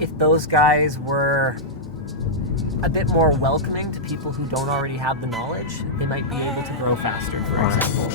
if those guys were a bit more welcoming to people who don't already have the knowledge, they might be able to grow faster, for example.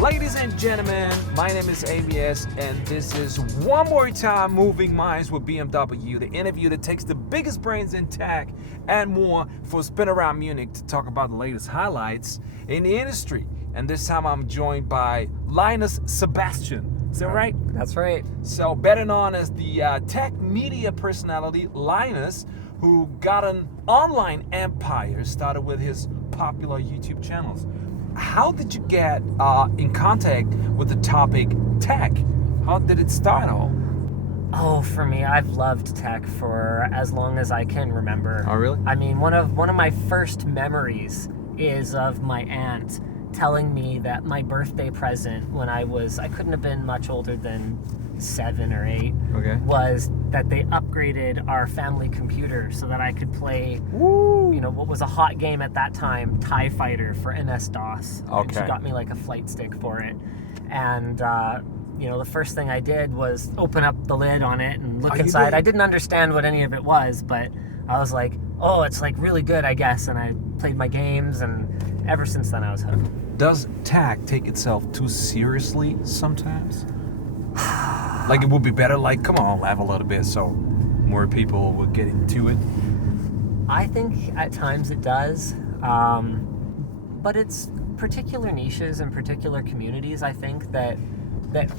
Ladies and gentlemen, my name is ABS, and this is One More Time Moving Minds with BMW, the interview that takes the biggest brains in tech and more for a spin around Munich to talk about the latest highlights in the industry. And this time I'm joined by Linus Sebastian. Is that right? That's right. So better known as the tech media personality, Linus, who got an online empire, started with his popular YouTube channels. How did you get in contact with the topic tech? How did it start all? Oh, for me, I've loved tech for as long as I can remember. Oh, really? I mean, one of my first memories is of my aunt telling me that my birthday present when I couldn't have been much older than 7 or 8, Okay. was that they upgraded our family computer so that I could play, what was a hot game at that time, TIE Fighter for MS-DOS. And Okay. she got me like a flight stick for it. And, the first thing I did was open up the lid on it and look inside. I didn't understand what any of it was, but I was like, oh, it's like really good, I guess. And I played my games, and ever since then I was hooked. Does tech take itself too seriously sometimes? Like it would be better, like, come on, laugh a little bit so more people will get into it. I think at times it does, but it's particular niches and particular communities, I think, that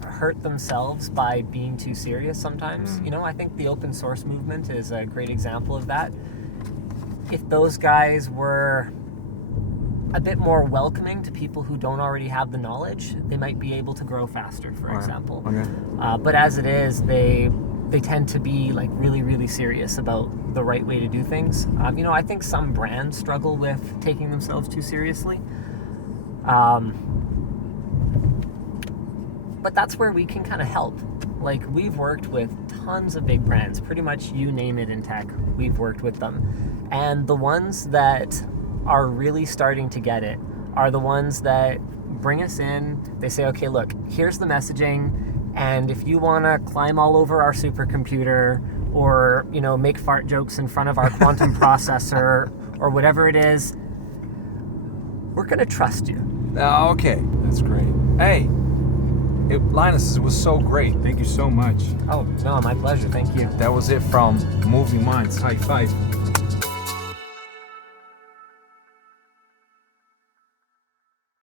hurt themselves by being too serious sometimes. I think the open source movement is a great example of that. If those guys were a bit more welcoming to people who don't already have the knowledge, they might be able to grow faster, for example. Okay. But as it is, they tend to be like really, really serious about the right way to do things. I think some brands struggle with taking themselves too seriously. But that's where we can kind of help. Like, we've worked with tons of big brands, pretty much you name it in tech, we've worked with them. And the ones that are really starting to get it are the ones that bring us in. They say, okay, look, here's the messaging, and if you want to climb all over our supercomputer or, make fart jokes in front of our quantum processor or whatever it is, we're going to trust you. Okay, that's great. Hey, Linus, it was so great. Thank you so much. Oh, no, my pleasure. Thank you. That was it from Moving Minds. High five.